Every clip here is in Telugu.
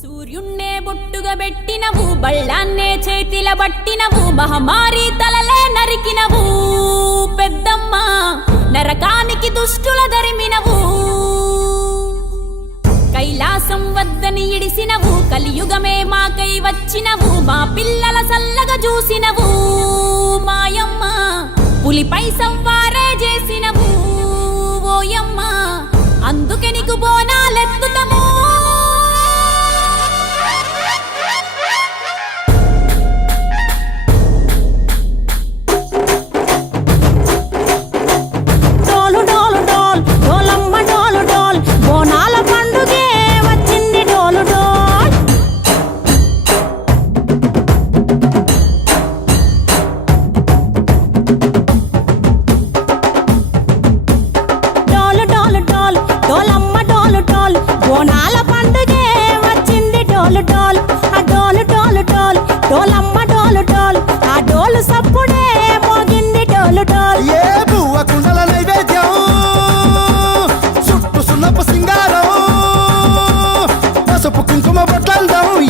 సూర్యున్నే బొట్టుగా పెట్టినవు, బళ్ళాన్నే చేతిల పట్టినవు, మహమారి తలలే నరికినవు పెద్దమ్మ, నరకానికి దుష్టుల దరిమినవు. కైలాసం వద్దని ఇడిసినవు, కలియుగమే మాకై వచ్చినవు, మా పిల్లల సల్లగా చూసినవు మాయమ్మ, పులిపై సవ్వారే చేసినవు ఓయమ్మ, అందుకే నీకు బోనాలెత్తుతము.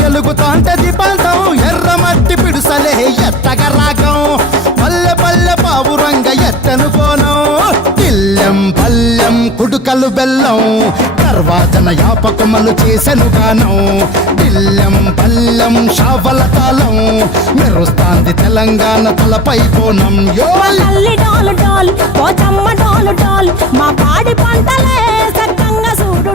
ఎలుగుతాంటే దీపాంతం ఎర్రమట్టి పిడుసలే ఎత్తగ రాగం, పల్లె పల్లె పావురంగ ఎత్తను పోనం, పిల్లెం పల్లెం కుడుకలు బెల్లం, తర్వాతన యాపకమలు చేసెను గానం, పిల్లెం పల్లెం షావల తాళం, మెరుస్తాంది తెలంగాణ తలపై కోణం. మా పాడి పంటలే సక్కంగా చూడు.